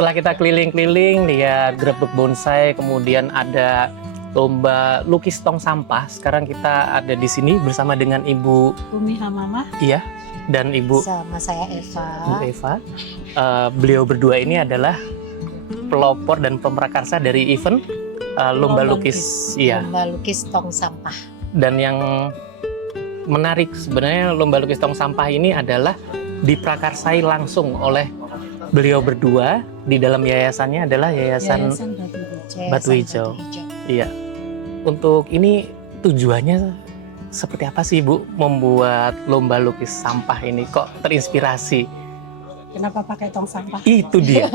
Setelah kita keliling-keliling lihat grebek bonsai, kemudian ada lomba lukis tong sampah. Sekarang kita ada di sini bersama dengan Ibu Umi Hamamah. Iya, dan Ibu Sama saya Eva. Bu Eva. Beliau berdua ini adalah pelopor dan pemrakarsa dari event lomba lukis. Iya. Lomba lukis tong sampah. Dan yang menarik sebenarnya lomba lukis tong sampah ini adalah diprakarsai langsung oleh beliau berdua. Di dalam yayasannya adalah Yayasan Batu Hijau. Iya. Untuk ini tujuannya seperti apa sih Ibu membuat lomba lukis sampah ini? Kok terinspirasi? Kenapa pakai tong sampah? Itu dia.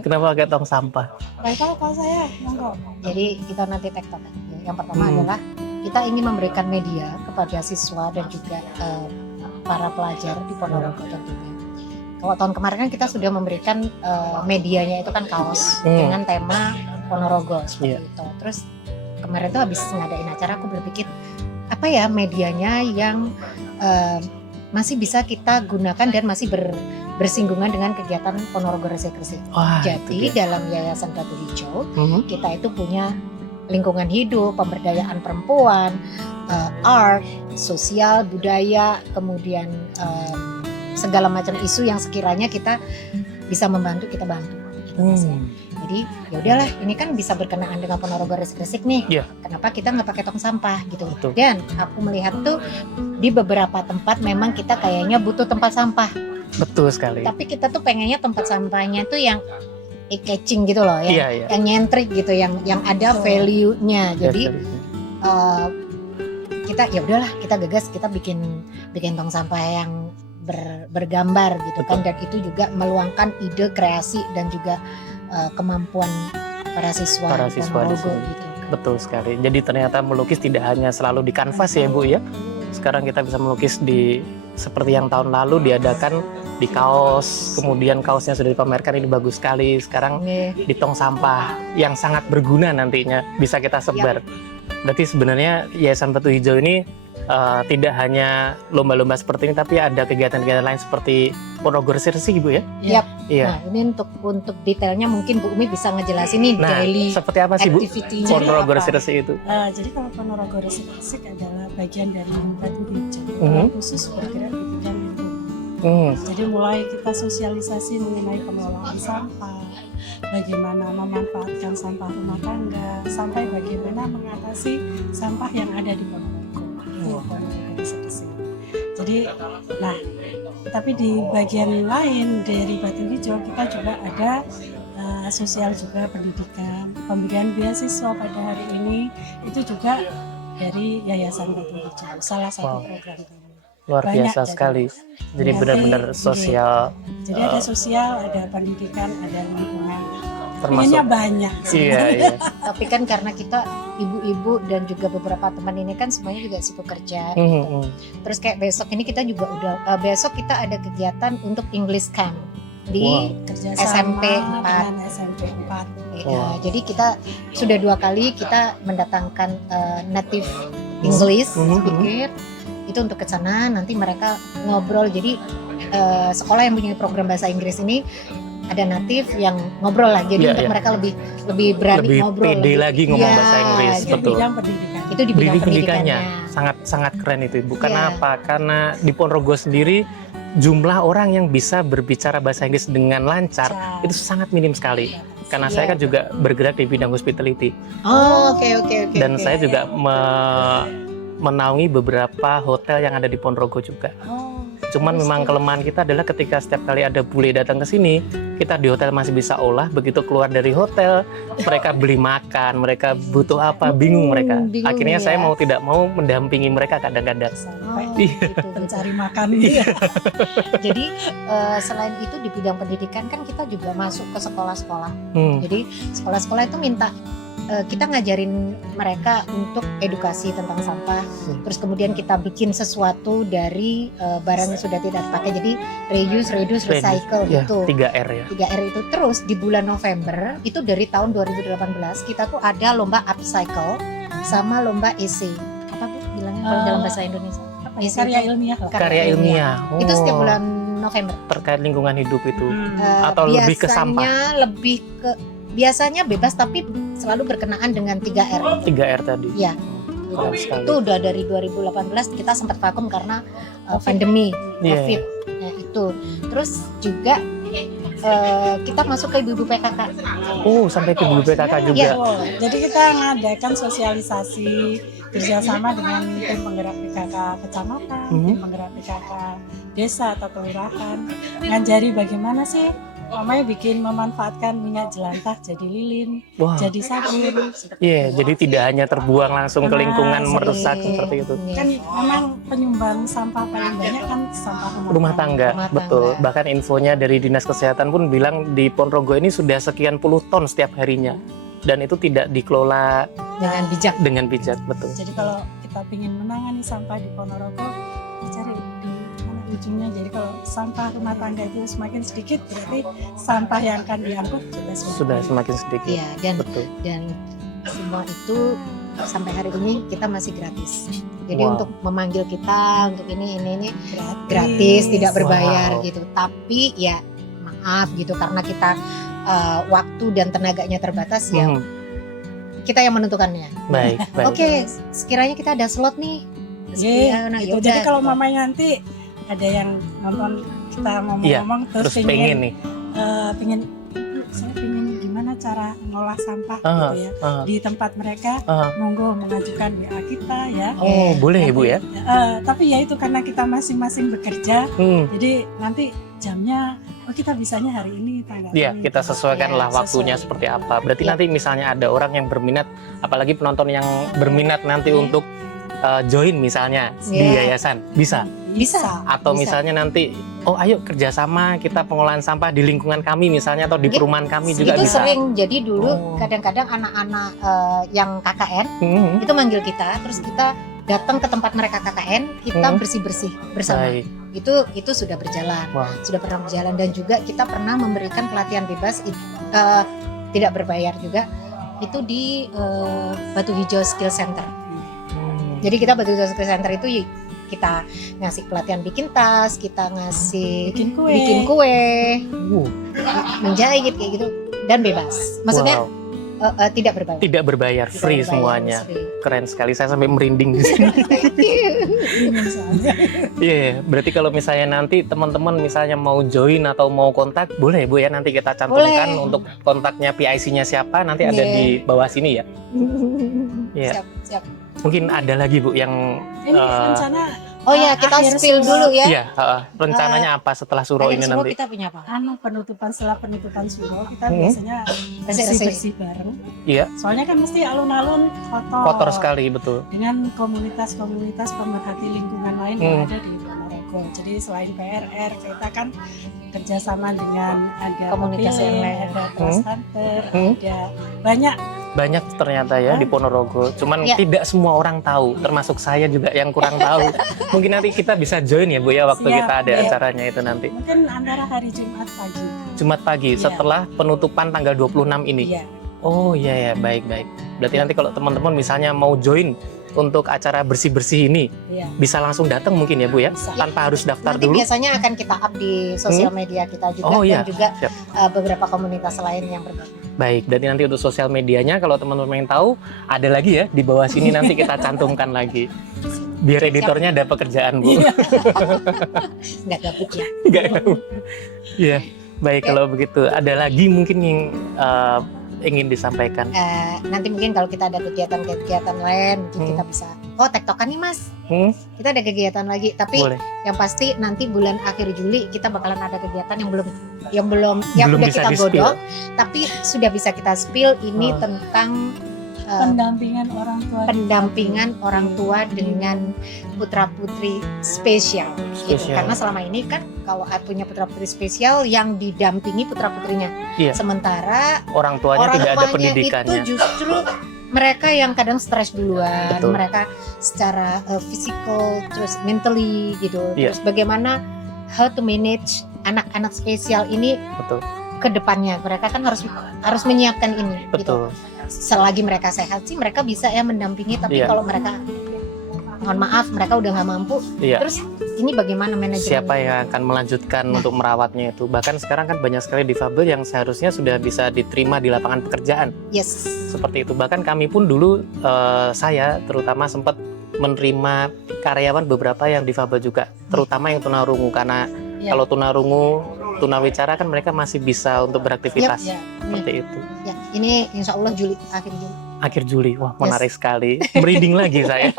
Kenapa pakai tong sampah? Baiklah kalau saya, monggo. Jadi kita nanti tektok. Yang pertama adalah kita ingin memberikan media kepada siswa dan juga para pelajar di Ponorogo tentunya. Kalau tahun kemarin kan kita sudah memberikan medianya itu kan kaos dengan tema Ponorogo seperti itu. Terus kemarin tuh habis ngadain acara aku berpikir apa ya medianya yang masih bisa kita gunakan dan masih bersinggungan dengan kegiatan Ponorogo Resik-Resik. Jadi dalam Yayasan Batu Hijau kita itu punya lingkungan hidup, pemberdayaan perempuan, art, sosial, budaya, kemudian segala macam isu yang sekiranya kita bisa membantu, kita bantu. Jadi ya udahlah, ini kan bisa berkenaan dengan Ponorogo Resik-Resik nih. Kenapa kita nggak pakai tong sampah gitu? Betul. Dan aku melihat tuh di beberapa tempat memang kita kayaknya butuh tempat sampah. Betul sekali. Tapi kita tuh pengennya tempat sampahnya tuh yang eye-catching gitu loh, Iya. yang nyentrik gitu, yang ada value-nya. Jadi kita ya udahlah, kita gagas, kita bikin tong sampah yang bergambar gitu. Betul. Kan, dan itu juga meluangkan ide kreasi dan juga kemampuan para siswa di Ponorogo sini. gitu. Betul sekali. Jadi ternyata melukis tidak hanya selalu di kanvas ya Bu ya. Sekarang kita bisa melukis di seperti yang tahun lalu diadakan di kaos, kemudian kaosnya sudah dipamerkan, ini bagus sekali. Sekarang di tong sampah yang sangat berguna nantinya bisa kita sebar. Berarti sebenarnya Yayasan Batu Hijau ini tidak hanya lomba-lomba seperti ini, tapi ada kegiatan-kegiatan lain seperti Ponorogo Resik-Resik Ibu ya? Iya. Nah ini untuk detailnya mungkin Bu Umi bisa ngejelasin nih daily seperti apa sih Bu activity-nya. Ponorogo Resik-Resik itu? Jadi kalau Ponorogo Resik-Resik adalah bagian dari Batu Hijau, khusus bergerak di bidang lingkungan. Jadi mulai kita sosialisasi mengenai pengelolaan sampah, bagaimana memanfaatkan sampah rumah tangga, sampai bagaimana mengatasi sampah yang ada di Ponorogo. Jadi, nah, tapi di bagian lain dari Batu Hijau kita juga ada sosial juga, pendidikan, pemberian beasiswa pada hari ini itu juga dari Yayasan Batu Hijau, salah satu program ini. Luar biasa sekali. Jadi benar-benar sosial. Jadi ada sosial, ada pendidikan, ada lingkungan. Termasuk Ininya banyak. Iya. Tapi kan karena kita ibu-ibu dan juga beberapa teman ini kan semuanya juga sibuk kerja. Gitu. Terus kayak besok ini kita juga besok kita ada kegiatan untuk English Camp di SMP 4. Dengan SMP 4. Ya, jadi kita sudah 2 kali kita mendatangkan native English speaker itu untuk ke sana, nanti mereka ngobrol. Jadi sekolah yang punya program bahasa Inggris ini ada natif yang ngobrol lah, jadi untuk mereka lebih berani ngobrol, lebih pede lagi ngomong bahasa Inggris. Betul. Bidang pendidikan. Itu di bidang pendidikannya sangat keren itu Ibu. Kenapa? Karena di Ponorogo sendiri jumlah orang yang bisa berbicara bahasa Inggris dengan lancar itu sangat minim sekali. Karena saya kan juga bergerak di bidang hospitality. Oke. Dan saya juga menaungi beberapa hotel yang ada di Ponorogo juga. Cuman memang kelemahan kita adalah ketika setiap kali ada bule datang ke sini, kita di hotel masih bisa olah, begitu keluar dari hotel, mereka beli makan, mereka butuh apa, bingung mereka. Akhirnya saya mau tidak mau mendampingi mereka kadang-kadang. Gitu, mencari makan. Jadi selain itu di bidang pendidikan kan kita juga masuk ke sekolah-sekolah. Jadi sekolah-sekolah itu minta kita ngajarin mereka untuk edukasi tentang sampah. Terus kemudian kita bikin sesuatu dari barang yang sudah tidak terpakai. Jadi reduce, recycle gitu. 3R ya. 3R itu. Terus di bulan November itu dari tahun 2018 kita tuh ada lomba upcycle sama lomba essay. Apa Bu bilangnya kalau dalam bahasa Indonesia? Karya ilmiah. Karya ilmiah. Itu setiap bulan November. terkait lingkungan hidup itu? Hmm. Atau lebih ke sampah? Biasanya bebas tapi selalu berkenaan dengan 3R. 3R tadi. Ya. Keren sekali. Itu udah dari 2018 kita sempat vakum karena pandemi Iya. COVID. Ya, itu. Terus juga kita masuk ke ibu-ibu PKK. Oh, sampai ke guru PKK juga. Iya. Oh, jadi kita mengadakan sosialisasi kerjasama dengan tim penggerak PKK kecamatan, tim penggerak PKK desa atau kelurahan, ngajari bagaimana sih mamanya memanfaatkan minyak jelantah jadi lilin, Wah. jadi sabun. Iya, jadi tidak hanya terbuang langsung ke lingkungan Nah, merusak Iya. seperti itu. Kan memang penyumbang sampah paling banyak kan sampah Rumah tangga, Rumah betul. tangga. Bahkan infonya dari Dinas Kesehatan pun bilang di Ponorogo ini sudah sekian puluh ton setiap harinya. Dan itu tidak dikelola Dengan bijak. dengan bijak, betul. Jadi kalau kita ingin menangani sampah di Ponorogo, kita cari di mana ujungnya. Jadi kalau sampah rumah tangga itu semakin sedikit, berarti sampah yang akan diangkut juga Sudah semakin sedikit. Iya, dan Betul. semua itu sampai hari ini kita masih gratis. Jadi Wow. untuk memanggil kita untuk ini gratis, tidak berbayar Wow. gitu. Tapi ya maaf gitu karena kita waktu dan tenaganya terbatas ya Mhm. kita yang menentukannya. Baik, baik. Oke, sekiranya kita ada slot nih. Iya, Nah, gitu. yaudah. Jadi kalau mamanya nanti ada yang nonton kita ngomong-ngomong Terus pengen nih. pengen saya pengen gimana cara ngolah sampah Ah, gitu ya ah, di tempat mereka, ah. monggo mengajukan WA kita ya. Oh, boleh Ibu ya? Tapi ya itu karena kita masing-masing bekerja, Hmm. jadi nanti jamnya kita bisanya hari ini tanggal Iya, ini. kita sesuaikanlah Ya, waktunya sesuai. seperti apa. Berarti Iya. nanti misalnya ada orang yang berminat, apalagi penonton yang berminat nanti Iya. untuk join misalnya di Iya. yayasan, bisa. Bisa. Atau Bisa. misalnya nanti, oh ayo kerjasama kita pengolahan sampah di lingkungan kami misalnya atau di Iya. perumahan kami juga Itu bisa. sering jadi dulu Oh. kadang-kadang anak-anak yang KKN Hmm. itu manggil kita, terus kita datang ke tempat mereka KKN, kita bersih-bersih bersama. Baik. Itu sudah berjalan, Wow. sudah pernah berjalan, dan juga kita pernah memberikan pelatihan bebas tidak berbayar juga itu di Batu Hijau Skill Center. Jadi kita Batu Hijau Skill Center itu kita ngasih pelatihan bikin tas, kita ngasih bikin kue. bikin kue, Uh, menjahit kayak gitu, dan bebas. Maksudnya wow. tidak berbayar. Tidak berbayar, Tidak free berbayar, semuanya. free. Keren sekali, saya sampai merinding di sini. Misalnya. Iya, berarti kalau misalnya nanti teman-teman misalnya mau join atau mau kontak, boleh Bu ya, nanti kita cantumkan Boleh. untuk kontaknya PIC-nya siapa, nanti ada Iya. di bawah sini ya. Iya. Siap, siap. Mungkin ada lagi Bu yang Ini rencana Oh ya, kita akhir spill suro. dulu ya. iya, rencananya apa setelah suro Akhir ini suro nanti? kita punya apa? setelah penutupan suro kita Hmm. biasanya Bersih-bersih. bersih bareng. Iya. Soalnya kan mesti alun-alun Kotor sekali, betul. dengan komunitas-komunitas pemerhati lingkungan lain yang ada di Ponorogo. Jadi selain PRR, kita kan kerjasama dengan ada Komunitas Kopile, yang lain. ada Trust Hunter, Hmm. ada banyak. Banyak ternyata ya di Ponorogo. Cuman Iya. tidak semua orang tahu, termasuk saya juga yang kurang tahu. Mungkin nanti kita bisa join ya Bu ya waktu Siap, kita ada iya. acaranya itu nanti. Mungkin antara hari Jumat pagi. Jumat pagi Iya. setelah penutupan tanggal 26 ini. Iya. Oh iya ya, baik-baik. Berarti nanti kalau teman-teman misalnya mau join untuk acara bersih-bersih ini, Iya. bisa langsung datang mungkin ya Bu ya, Bisa. tanpa harus daftar Nanti dulu. biasanya akan kita up di sosial media kita juga, Oh, iya. dan juga Siap. beberapa komunitas lain yang berbeda. Baik, berarti nanti untuk sosial medianya kalau teman-teman yang tahu, ada lagi ya di bawah sini nanti kita cantumkan lagi. Biar editornya ada pekerjaan Bu. Iya. Nggak gabut ya. Nggak tahu. Iya, baik kalau begitu. Ada lagi mungkin yang ingin disampaikan. Nanti mungkin kalau kita ada kegiatan-kegiatan lain, mungkin kita bisa, tektokan nih Mas. Kita ada kegiatan lagi, tapi Boleh. yang pasti nanti bulan akhir Juli kita bakalan ada kegiatan yang belum Belum udah bisa kita di-spill. godok, tapi sudah bisa kita spill. Ini Oh. tentang Pendampingan orang tua. pendampingan orang tua dengan putra putri spesial. Gitu. Spesial. Karena selama ini kan kalau punya putra putri spesial yang didampingi putra putrinya, Iya. sementara Orang tuanya orang tidak ada tuanya pendidikannya. itu justru mereka yang kadang stres duluan, Betul. mereka secara physical, terus mentally gitu. Iya. Terus bagaimana how to manage anak-anak spesial ini Betul, ke depannya. Mereka kan harus menyiapkan ini gitu. betul. Selagi mereka sehat sih mereka bisa ya mendampingi, tapi Iya. kalau mereka mohon maaf mereka udah nggak mampu. Iya. Terus ini bagaimana manajemen? Siapa yang akan melanjutkan Nah. untuk merawatnya itu? Bahkan sekarang kan banyak sekali difabel yang seharusnya sudah bisa diterima di lapangan pekerjaan. Yes. Seperti itu. Bahkan kami pun dulu, saya terutama sempat menerima karyawan beberapa yang difabel juga, terutama yang tunarungu, karena Ya. kalau tunarungu, tunawicara kan mereka masih bisa untuk beraktivitas. Ya. Seperti itu. Ya, ini insya Allah Juli, akhir Juli. Akhir Juli, wah menarik sekali. Merinding lagi saya.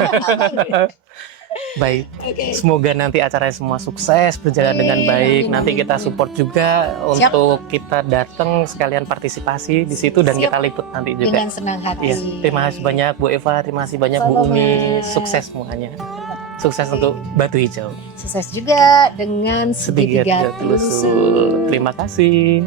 Baik, Oke. semoga nanti acaranya semua sukses, berjalan dengan Amin, baik. amin, Nanti amin, kita amin. support juga Siap. untuk kita datang sekalian partisipasi di situ dan Siap. kita liput nanti juga. Dengan senang hati. Iya, terima kasih banyak Bu Eva, terima kasih banyak Bu Umi. Sama-sama. Sukses semuanya. Sukses untuk Batu Hijau. Sukses juga dengan Sedikit segitiga telusur. Terima kasih.